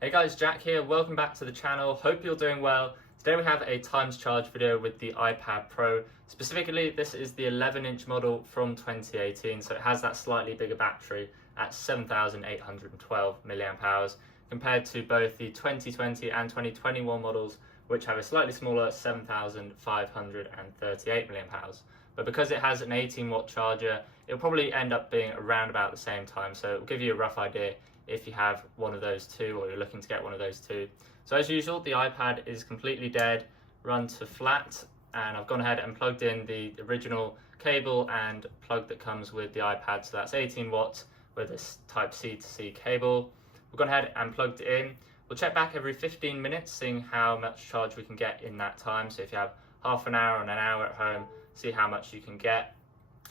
Hey guys, Jack here. Welcome back to the channel. Hope you're doing well. Today we have a times charge video with the iPad Pro. Specifically, this is the 11-inch model from 2018, so it has that slightly bigger battery at 7,812 milliamp hours compared to both the 2020 and 2021 models, which have a slightly smaller 7,538 milliamp hours. But because it has an 18-watt charger, it'll probably end up being around about the same time, so it'll give you a rough idea if you have one of those two or you're looking to get one of those two. So as usual, the iPad is completely dead, run to flat, and I've gone ahead and plugged in the original cable and plug that comes with the iPad, so that's 18 watts with this type C to C cable. We've gone ahead and plugged it in. We'll check back every 15 minutes, seeing how much charge we can get in that time. So if you have half an hour and an hour at home, see how much you can get,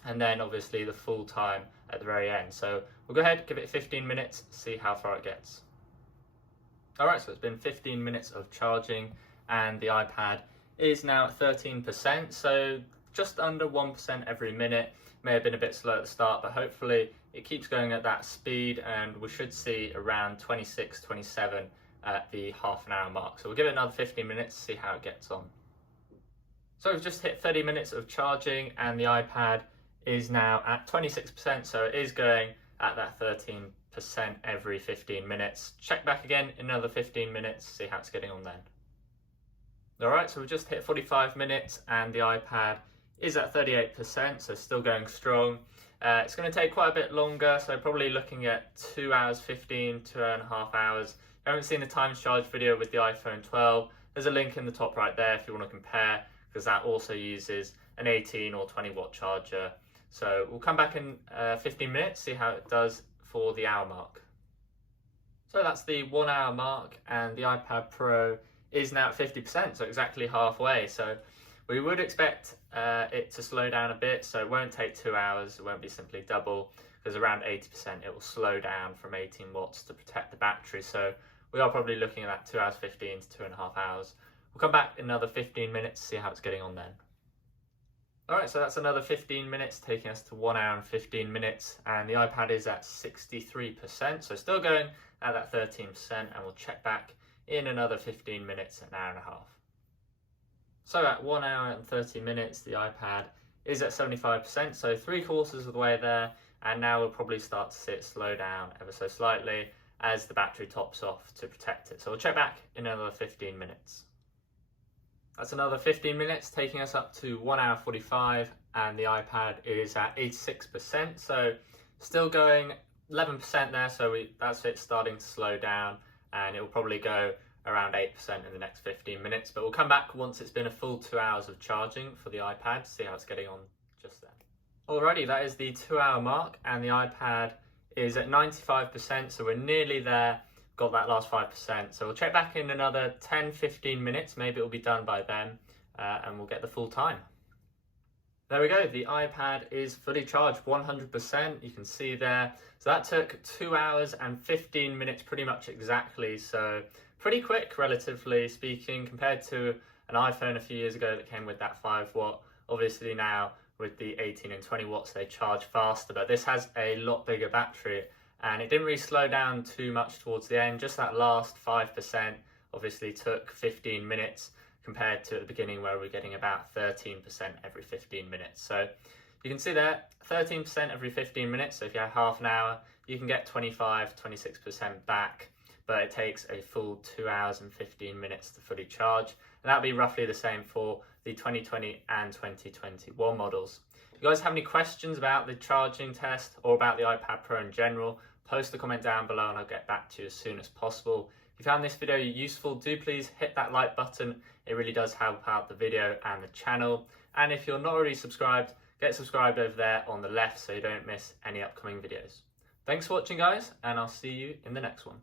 and then obviously the full time at the very end. So we'll go ahead, give it 15 minutes, see how far it gets. Alright, so it's been 15 minutes of charging and the iPad is now at 13%, so just under 1% every minute. May have been a bit slow at the start, but hopefully it keeps going at that speed and we should see around 26, 27 at the half an hour mark. So we'll give it another 15 minutes to see how it gets on. So we've just hit 30 minutes of charging and the iPad is now at 26%, so it is going at that 13% every 15 minutes. Check back again in another 15 minutes, see how it's getting on then. Alright, so we've just hit 45 minutes and the iPad is at 38%, so still going strong. It's going to take quite a bit longer, so probably looking at 2 hours 15, 2.5 hours. If you haven't seen the times charge video with the iPhone 12, there's a link in the top right there if you want to compare, because that also uses an 18 or 20 watt charger. So we'll come back in 15 minutes, see how it does for the hour mark. So that's the 1 hour mark and the iPad Pro is now at 50%, so exactly halfway. So we would expect it to slow down a bit, so it won't take 2 hours, it won't be simply double, because around 80% it will slow down from 18 watts to protect the battery. So we are probably looking at that 2 hours 15 to 2.5 hours. We'll come back in another 15 minutes to see how it's getting on then. Alright, so that's another 15 minutes, taking us to 1 hour and 15 minutes, and the iPad is at 63%, so still going at that 13%, and we'll check back in another 15 minutes, an hour and a half. So at 1 hour and 30 minutes, the iPad is at 75%, so 3/4 of the way there, and now we'll probably start to see it slow down ever so slightly as the battery tops off to protect it. So we'll check back in another 15 minutes. That's another 15 minutes, taking us up to 1 hour 45, and the iPad is at 86%, so still going 11% there, so that's it starting to slow down, and it will probably go around 8% in the next 15 minutes, but we'll come back once it's been a full 2 hours of charging for the iPad to see how it's getting on just then. Alrighty, that is the 2 hour mark, and the iPad is at 95%, so we're nearly there. Got that last 5%, so we'll check back in another 10-15 minutes, maybe it'll be done by then, and we'll get the full time. There we go, the iPad is fully charged, 100%, you can see there. So that took 2 hours and 15 minutes pretty much exactly, so pretty quick relatively speaking compared to an iPhone a few years ago that came with that 5 watt. Obviously now with the 18 and 20 watts they charge faster, but this has a lot bigger battery. And it didn't really slow down too much towards the end, just that last 5% obviously took 15 minutes compared to at the beginning where we're getting about 13% every 15 minutes. So you can see there, 13% every 15 minutes, so if you have half an hour, you can get 25-26% back, but it takes a full 2 hours and 15 minutes to fully charge. And that'll be roughly the same for the 2020 and 2021 models. If you guys have any questions about the charging test or about the iPad Pro in general, post a comment down below and I'll get back to you as soon as possible. If you found this video useful, do please hit that like button. It really does help out the video and the channel. And if you're not already subscribed, get subscribed over there on the left so you don't miss any upcoming videos. Thanks for watching guys, and I'll see you in the next one.